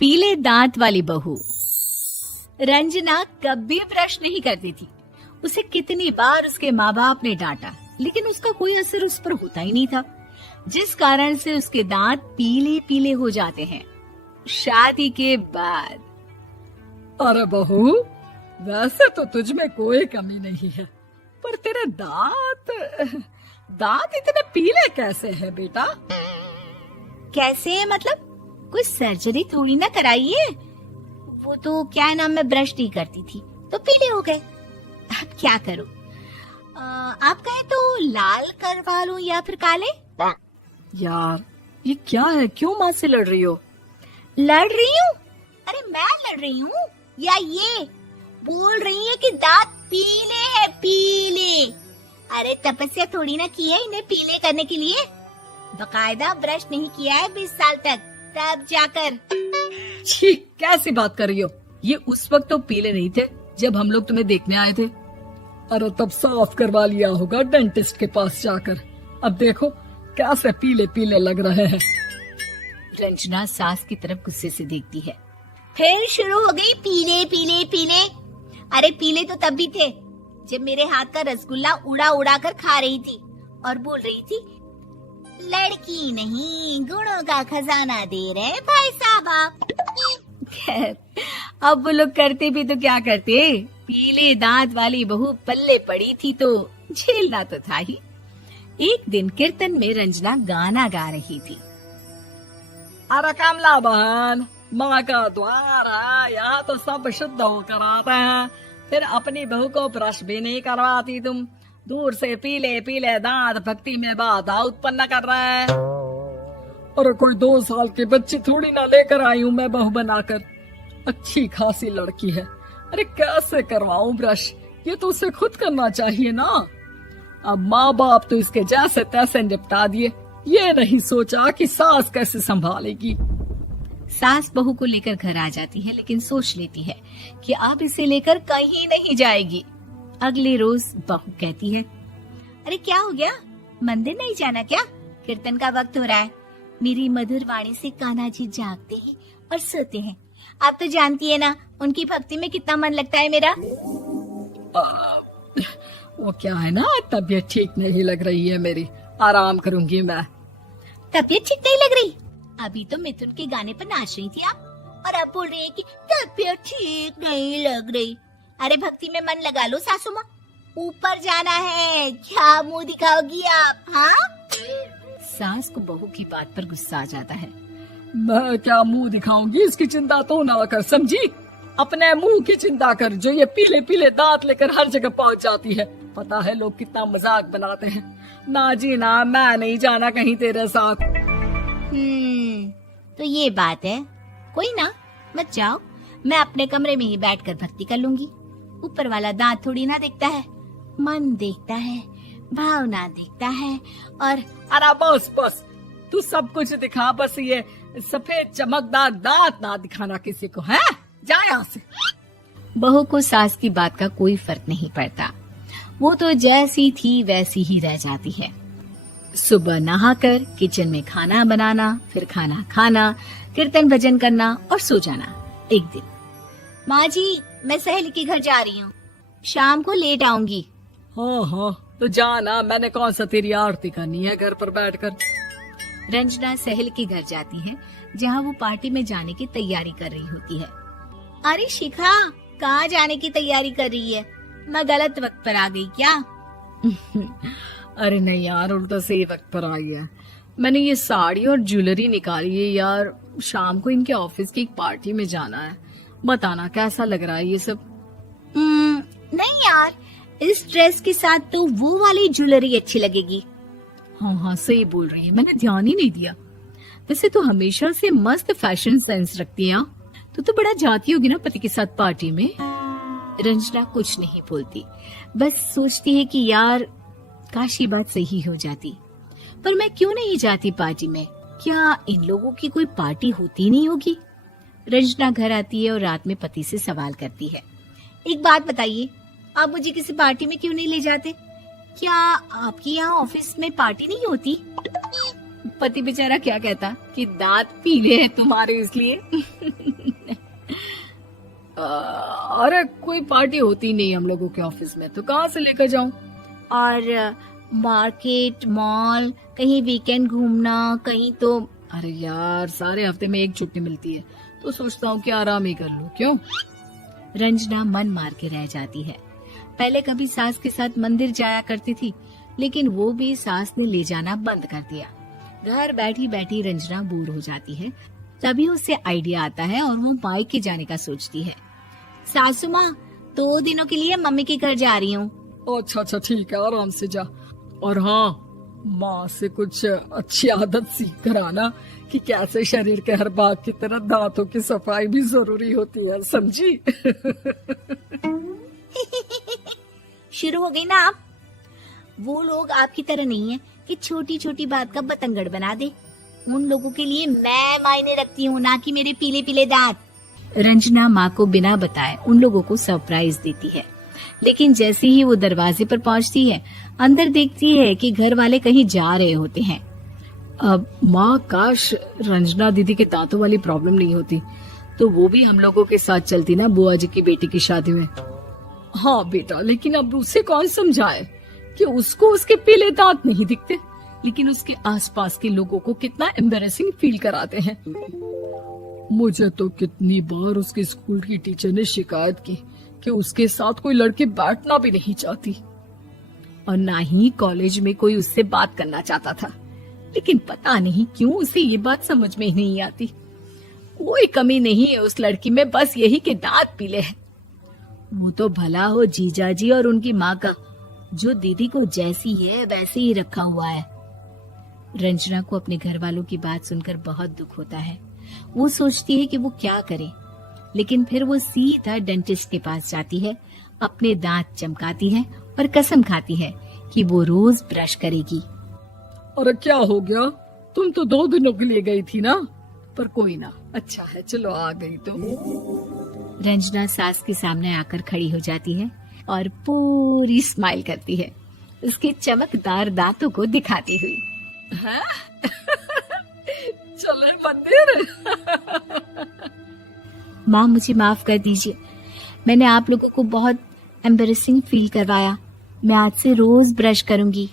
पीले दांत वाली बहू। रंजना कभी ब्रश नहीं करती थी। उसे कितनी बार उसके माँ बाप ने डांटा, लेकिन उसका कोई असर उस पर होता ही नहीं था, जिस कारण से उसके दांत पीले पीले हो जाते हैं। शादी के बाद अरे बहू, वैसे तो तुझ में कोई कमी नहीं है, पर तेरे दांत इतने पीले कैसे हैं बेटा? कैसे मतलब? कोई सर्जरी थोड़ी ना कराई है। वो तो क्या नाम, मैं ब्रश नहीं करती थी तो पीले हो गए। अब क्या करूं? आप कहें तो लाल करवा लूं या फिर काले? यार ये क्या है, क्यों माँ से लड़ रही हो? लड़ रही हूँ? अरे मैं लड़ रही हूँ या ये बोल रही है कि दांत पीले हैं, पीले। अरे तपस्या थोड़ी ना की है इन्हें पीले करने के लिए। बकायदा ब्रश नहीं किया है 20 साल तक, तब जाकर। छी, कैसी बात कर रही हो? ये उस वक्त तो पीले नहीं थे जब हम लोग तुम्हें देखने आए थे। अरे तब साफ करवा लिया होगा डेंटिस्ट के पास जाकर। अब देखो कैसे पीले पीले लग रहे हैं। रंजना सास की तरफ गुस्से से देखती है। फिर शुरू हो गई पीले पीले पीले। अरे पीले तो तब भी थे जब मेरे हाथ का रसगुल्ला उड़ा उड़ा कर खा रही थी और बोल रही थी, लड़की नहीं गुणों का खजाना दे रहे भाई साहब आप। खैर, अब वो लोग करते भी तो क्या करते, पीले दांत वाली बहू पल्ले पड़ी थी तो झेलना तो था ही। एक दिन कीर्तन में रंजना गाना गा रही थी। अरे कमला बहन, माँ का द्वार है, यहाँ तो सब शुद्ध होकर आते हैं, फिर अपनी बहू को ब्रश भी नहीं करवाती तुम। दूर से पीले पीले दांत भक्ति में बाधा उत्पन्न कर रहे हैं। अरे कोई 2 साल की बच्ची थोड़ी ना लेकर आई हूँ मैं बहू बनाकर। अच्छी खासी लड़की है, अरे कैसे करवाऊं ब्रश? ये तो उसे खुद करना चाहिए ना। अब माँ बाप तो इसके जैसे तैसे निपटा दिए, ये नहीं सोचा कि सास कैसे संभालेगी। सास बहू को लेकर घर आ जाती है, लेकिन सोच लेती है कि अब इसे लेकर कहीं नहीं जाएगी। अगले रोज बहू कहती है, अरे क्या हो गया, मंदिर नहीं जाना क्या? कीर्तन का वक्त हो रहा है। मेरी मधुर वाणी से कान्हा जी जागते हैं और सोते हैं। आप तो जानती है ना उनकी भक्ति में कितना मन लगता है मेरा। वो क्या है ना, तबीयत ठीक नहीं लग रही है मेरी, आराम करूंगी मैं। तबीयत ठीक नहीं लग रही? अभी तो मिथुन के गाने पर नाच रही थी आप, और अब बोल रही है कि तबीयत ठीक नहीं लग रही। अरे भक्ति में मन लगा लो सासू माँ, ऊपर जाना है, क्या मुंह दिखाओगी आप? हाँ? सास को बहू की बात पर गुस्सा आ जाता है। मैं क्या मुंह दिखाऊंगी, इसकी चिंता तो ना कर, समझी? अपने मुंह की चिंता कर, जो ये पीले पीले दांत लेकर हर जगह पहुंच जाती है। पता है लोग कितना मजाक बनाते हैं। ना जी ना, मैं नहीं जाना कहीं तेरे साथ। तो ये बात है, कोई ना, मत जाओ, मैं अपने कमरे में ही बैठकर भक्ति कर लूंगी। ऊपर वाला दांत थोड़ी ना देखता है, मन देखता है, भावना देखता है। और अरे बस बस, तू सब कुछ दिखा, बस ये सफेद चमकदार दांत ना दिखाना किसी को, है? जा यहाँ से। बहू को सास की बात का कोई फर्क नहीं पड़ता, वो तो जैसी थी वैसी ही रह जाती है। सुबह नहाकर किचन में खाना बनाना, फिर खाना खाना, कीर्तन भजन करना और सो जाना। एक दिन, माँ जी मैं सहेली के घर जा रही हूँ, शाम को लेट आऊंगी। हाँ हाँ तो जाना, मैंने कौन सा तेरी आरती करनी है घर पर बैठकर। रंजना सहेली के घर जाती है, जहाँ वो पार्टी में जाने की तैयारी कर रही होती है। अरे शिखा, कहाँ जाने की तैयारी कर रही है? मैं गलत वक्त पर आ गई क्या? अरे नहीं यार, उल्टा सही वक्त पर आ गया। मैंने ये साड़ी और ज्वेलरी निकाली है यार, शाम को इनके ऑफिस की एक पार्टी में जाना है। बताना कैसा लग रहा है ये सब? नहीं यार, इस ड्रेस के साथ तो वो वाली ज्वेलरी अच्छी लगेगी। हाँ हाँ सही बोल रही है, मैंने ध्यान ही नहीं दिया। वैसे तो हमेशा से मस्त फैशन सेंस रखती है। तो बड़ा जाती होगी ना पति के साथ पार्टी में। रंजना कुछ नहीं बोलती, बस सोचती है कि यार काश ये बात सही हो जाती, पर मैं क्यों नहीं जाती पार्टी में? क्या इन लोगों की कोई पार्टी होती नहीं होगी? रंजना घर आती है और रात में पति से सवाल करती है, एक बात बताइए, आप मुझे किसी पार्टी में क्यों नहीं ले जाते? क्या आपके यहाँ ऑफिस में पार्टी नहीं होती? पति बेचारा क्या कहता कि दांत पीले हैं तुम्हारे इसलिए। अरे कोई पार्टी होती नहीं हम लोगों के ऑफिस में, तो कहाँ से लेकर जाऊं? और मार्केट, मॉल, कहीं वीकेंड घूमना, कहीं तो। अरे यार सारे हफ्ते में एक छुट्टी मिलती है, तो सोचता हूँ कि आराम ही कर लूं। क्यों? रंजना मन मार के रह जाती है। पहले कभी सास के साथ मंदिर जाया करती थी, लेकिन वो भी सास ने ले जाना बंद कर दिया। घर बैठी बैठी रंजना बोर हो जाती है। तभी उसे आइडिया आता है और वो मायके जाने का सोचती है। सासू माँ, 2 दिनों के लिए मम्मी के घर जा रही हूँ। अच्छा ठीक है, आराम से जा। और हाँ, माँ से कुछ अच्छी आदत सीख कर आना कि कैसे शरीर के हर भाग की तरह दांतों की सफाई भी जरूरी होती है, समझी? शुरू हो गई ना आप। वो लोग आपकी तरह नहीं है कि छोटी छोटी बात का बतंगड़ बना दे। उन लोगों के लिए मैं मायने रखती हूँ, ना कि मेरे पीले पीले दांत। रंजना माँ को बिना बताए उन लोगों को सरप्राइज देती है, लेकिन जैसे ही वो दरवाजे पर पहुंचती है, अंदर देखती है कि घर वाले कहीं जा रहे होते हैं। अब माँ, काश रंजना दीदी के दांतों वाली प्रॉब्लम नहीं होती, तो वो भी हम लोगों के साथ चलती ना बुआ जी की बेटी की शादी में। हाँ बेटा, लेकिन अब उसे कौन समझाए कि उसको उसके पीले दांत नहीं दिखते, लेकिन उसके आसपास के लोगों को कितना एम्बैरेसिंग फील कराते हैं। मुझे तो कितनी बार उसके स्कूल की टीचर ने शिकायत की कि उसके साथ कोई लड़की बैठना भी नहीं चाहती, और ना ही कॉलेज में कोई उससे बात करना चाहता था। लेकिन पता नहीं क्यों उसे ये बात समझ में ही नहीं आती। कोई कमी नहीं है उस लड़की में, बस यही कि दांत पीले हैं। वो तो भला हो जीजा जी और उनकी माँ का, जो दीदी को जैसी है वैसे ही रखा हुआ है। रंजना को अपने घर वालों की बात सुनकर बहुत दुख होता है। वो सोचती है कि वो क्या करे, लेकिन फिर वो सीधा डेंटिस्ट के पास जाती है, अपने दांत चमकाती है और कसम खाती है कि वो रोज ब्रश करेगी। अरे क्या हो गया? तुम तो 2 दिनों के लिए गई थी ना, पर कोई ना, अच्छा है, चलो आ गई तो। रंजना सास के सामने आकर खड़ी हो जाती है और पूरी स्माइल करती है, उसके चमकदार दांतों को दिखाती हुई। हैं? चले मंदिर? माँ, मुझे माफ कर दीजिए, मैंने आप लोगों को बहुत एम्बैरेसिंग फील करवाया। मैं आज से रोज ब्रश करूंगी।